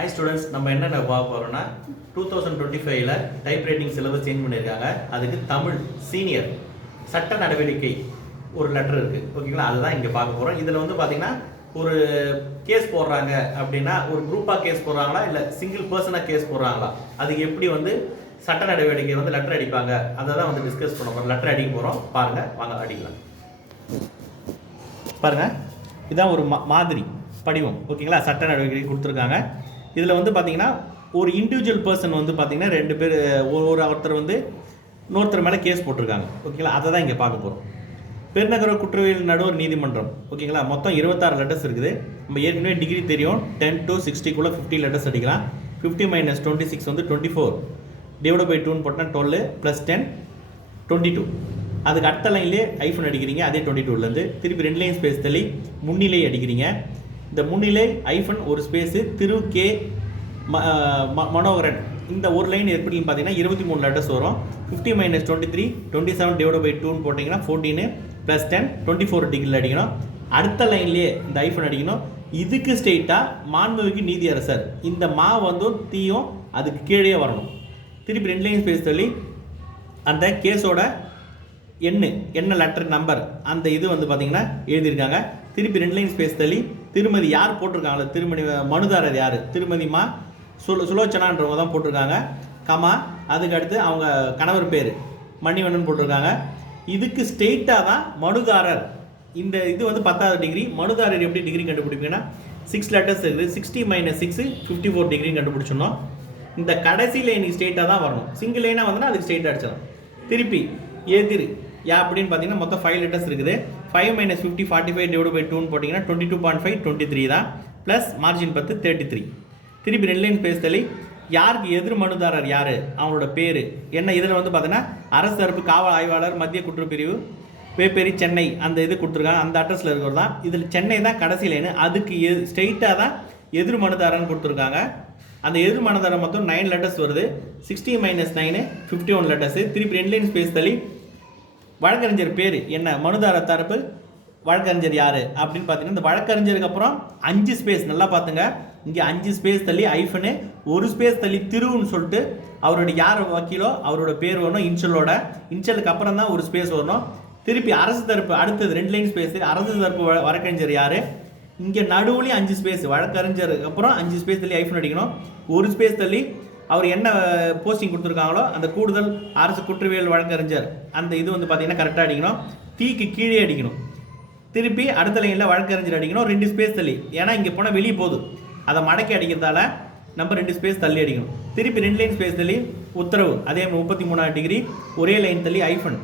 Hi students, நம்ம என்ன பார்க்க போறோம்னா 2025ல டைப் ரைட்டிங் சிலபஸ் சேஞ்ச் பண்ணிருக்காங்க. அதுக்கு தமிழ் சீனியர் சட்ட நடவடிக்கை ஒரு லெட்டர் இருக்கு. ஓகேங்களா? அதுதான் இங்க பார்க்க போறோம். இதுல வந்து பாத்தீங்கன்னா ஒரு கேஸ் போடுறாங்க அப்படின்னா ஒரு குரூப்பா கேஸ் போடுறாங்களா இல்ல சிங்கிள் பர்சனா கேஸ் போடுறாங்களா? அதுக்கு எப்படி வந்து சட்ட நடவடிக்கை வந்து லெட்டர் அடிப்பாங்க அதை தான் வந்து டிஸ்கஸ் பண்ண போறோம். லெட்டர் அடிக்க போறோம். பாருங்க, வாங்க அடிக்கலாம். பாருங்க, இதான் ஒரு மாதிரி படிவம். ஓகேங்களா? சட்ட நடவடிக்கை கொடுத்துருக்காங்க. இதில் வந்து பார்த்தீங்கன்னா ஒரு இண்டிவிஜுவல் பர்சன் வந்து பார்த்தீங்கன்னா ரெண்டு பேர் ஒருத்தர் வந்து இன்னொருத்தர் மேலே கேஸ் போட்டிருக்காங்க. ஓகேங்களா? அதை தான் இங்கே பார்க்க போகிறோம். பெருநகர குற்றவியல் நடுவர் நீதிமன்றம். ஓகேங்களா? மொத்தம் 26 லெட்டர்ஸ் இருக்குது. நம்ம ஏற்கனவே டிகிரி தெரியும், 10 to 60க்குள்ளே 50 லெட்டர்ஸ் அடிக்கலாம். 50 - 26 வந்து 24 டிவைட் பை 2 போட்டால் 12 + 10 22. அதுக்கு அடுத்த லைன்லேயே ஐஃபன் அடிக்கிறீங்க. அதே 22லேருந்து திருப்பி 2 லைன் ஸ்பேஸ் தள்ளி முன்னிலை அடிக்கிறீங்க. இந்த முன்னிலை ஐஃபன் ஒரு ஸ்பேஸு திரு கே மனோகரன். இந்த ஒரு லைன் எப்படின்னு பார்த்தீங்கன்னா 23 லெட்டர்ஸ் வரும். 50 - 23 27 டிவைட் பை 2 போட்டிங்கன்னா 14 + 10 24 டிகிரியில் அடிக்கணும். அடுத்த லைன்லேயே இந்த ஐஃபன் அடிக்கணும். இதுக்கு ஸ்ட்ரெயிட்டாக மாண்புமிகு நீதியரசர், இந்த மா வந்து தீயும் அதுக்கு கீழே வரணும். திருப்பி 2 லைன் ஸ்பேஸ் தள்ளி அந்த கேஸோட என்ன லெட்டர் நம்பர் அந்த இது வந்து பார்த்தீங்கன்னா எழுதியிருக்காங்க. திருப்பி 2 லைன் ஸ்பேஸ் தள்ளி திருமதி யார் போட்டிருக்காங்களோ, திருமதி மனுதாரர் யார், திருமதி மா சுலோச்சனான்றவங்க தான் போட்டிருக்காங்க. கமா, அதுக்கு அடுத்து அவங்க கணவர் பேர் மணிவண்ணன் போட்டிருக்காங்க. இதுக்கு ஸ்ட்ரெயிட்டாக தான் மனுதாரர். இந்த இது வந்து 10வது டிகிரி. மனுதாரர் எப்படி டிகிரி கண்டுபிடிப்பீங்கன்னா 6 லெட்டர்ஸ் இருக்குது. 60 - 6 54 டிகிரி கண்டுபிடிச்சிடணும். இந்த கடைசி லைனுக்கு ஸ்ட்ரெயிட்டாக தான் வரணும். சிங்கிள் லைனாக வந்தோன்னா அதுக்கு ஸ்ட்ரெயிட்டாக அடிச்சிடணும். திருப்பி எதிர் அப்படின்னு பார்த்தீங்கன்னா மொத்தம் 5 லெட்டர்ஸ் இருக்குது. 5 - 50 45 டிவைட் பை 2 போட்டிங்கன்னா 22.5 23 தான். Plus margin 10 33. திருப்பி 2 லைன் ஸ்பேஸ் தள்ளி யாருக்கு எதிர் மனுதாரர் யார், அவங்களோட பேர் என்ன. இதில் வந்து பார்த்தீங்கன்னா அரசு தரப்பு காவல் ஆய்வாளர் மத்திய குற்றப்பிரிவு வேப்பேரி சென்னை அந்த இது கொடுத்துருக்காங்க. அந்த அட்ரஸில் இருக்கிறது தான். இதில் சென்னை தான் கடைசி லைனு. அதுக்கு ஸ்ட்ரெயிட்டாக தான் எதிர் மனுதாரர்னு கொடுத்துருக்காங்க. அந்த எதிர் மனுதாரர் மொத்தம் 9 லெட்டர்ஸ் வருது. 60 - 9 51 லெட்டர்ஸு. திருப்பி 2 லைன் ஸ்பேஸ் தள்ளி வழக்கறிஞர் பேர் என்ன, மனுதாரர் தரப்பு வழக்கறிஞர் யார் அப்படின்னு பார்த்தீங்கன்னா இந்த வழக்கறிஞருக்கு அப்புறம் 5 ஸ்பேஸ் நல்லா பார்த்துங்க. இங்கே 5 ஸ்பேஸ் தள்ளி ஐஃபனு, ஒரு ஸ்பேஸ் தள்ளி திருவுன்னு சொல்லிட்டு அவருடைய யார் வக்கீலோ அவரோட பேர் வரணும். இன்ஷலுக்கு அப்புறம் தான் ஒரு ஸ்பேஸ் வரணும். திருப்பி அரசு தரப்பு அடுத்தது 2 லைன் ஸ்பேஸ். அரசு தரப்பு வழக்கறிஞர் யார், இங்கே நடுவுலையும் 5 ஸ்பேஸ். வழக்கறிஞர் அப்புறம் 5 ஸ்பேஸ் தள்ளி ஐஃபன் அடிக்கணும். ஒரு ஸ்பேஸ் தள்ளி அவர் என்ன போஸ்டிங் கொடுத்துருக்காங்களோ அந்த கூடுதல் அரசு குற்றவியல் வழக்கறிஞர் அந்த இது வந்து பார்த்தீங்கன்னா கரெக்டாக அடிக்கணும். தீக்கு கீழே அடிக்கணும். திருப்பி அடுத்த லைனில் வழக்கறிஞர் அடிக்கணும். 2 ஸ்பேஸ் தள்ளி, ஏன்னா இங்கே போனால் வெளியே போகுது, அதை மடக்கி அடிக்கிறதால நம்ம 2 ஸ்பேஸ் தள்ளி அடிக்கணும். திருப்பி 2 லைன் ஸ்பேஸ் தள்ளி உத்தரவு அதே 33 டிகிரி ஒரே லைன் தள்ளி ஐஃபன்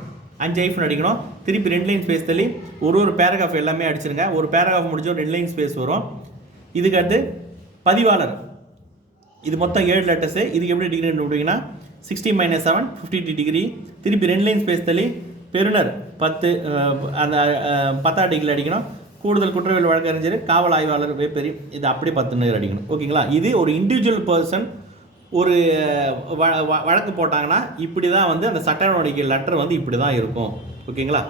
5 ஐஃபன் அடிக்கணும். திருப்பி 2 லைன் ஸ்பேஸ் தள்ளி ஒரு பேராகிராஃப் எல்லாமே அடிச்சிருங்க. ஒரு பேராகிராஃப் முடிஞ்சோம் 2 லைன் ஸ்பேஸ் வரும். இதுக்கு அடுத்து பதிவாளர், இது மொத்தம் 7 லெட்டர்ஸு. இதுக்கு எப்படி டிகிரி கண்டுபிடிங்கன்னா 60 - 7 50 டிகிரி. திருப்பி 2 லைன் ஸ்பேஸ் தள்ளி பெறுநர் 10 அந்த 10வது டிகிரியில் அடிக்கணும். கூடுதல் குற்றவியல் வழக்கறிஞர் காவல் ஆய்வாளர் வேப்பேரி இது அப்படி 10 அடிக்கணும். ஓகேங்களா? இது ஒரு இண்டிவிஜுவல் பர்சன் ஒரு வழக்கு போட்டாங்கன்னா இப்படி தான் வந்து அந்த சட்ட நடவடிக்கை லெட்டர் வந்து இப்படி தான் இருக்கும். ஓகேங்களா?